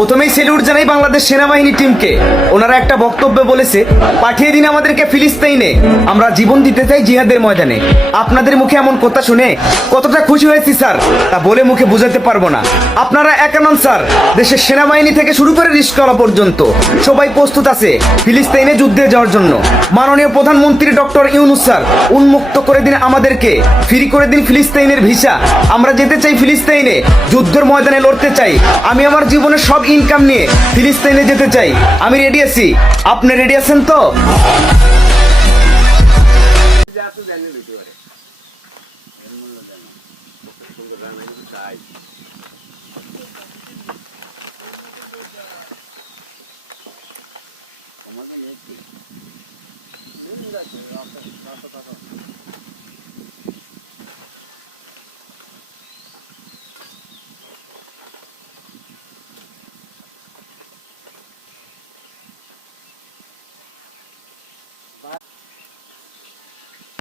প্রথমেই সেলুট জানাই বাংলাদেশ সেনাবাহিনী টিমকে। ওনারা একটা বক্তব্যে বলেছে, পাঠিয়ে দিন আমাদেরকে ফিলিস্তিনে, আমরা জীবন দিতে চাই জিহাদের ময়দানে। আপনাদের মুখে এমন কথা শুনে কতটা খুশি হয়েছি স্যার, তা বলে মুখে বোঝাতে পারবো না। আপনারা একা নন স্যার, দেশের সেনাবাহিনী থেকে শুরু করে রিস্কলা পর্যন্ত সবাই প্রস্তুত আছে ফিলিস্তিনে যুদ্ধে যাওয়ার জন্য। মাননীয় প্রধানমন্ত্রী ডক্টর ইউনূস স্যার, উন্মুক্ত করে দিন আমাদেরকে, ফ্রি করে দিন ফিলিস্তিনের ভিসা। আমরা যেতে চাই ফিলিস্তিনে, যুদ্ধের ময়দানে লড়তে চাই। আমি আমার জীবনের সব ইনকাম নিয়ে ফিলিস্তিনে যেতে চাই। আমি রেডি আছি, আপনি রেডি আছেন তো?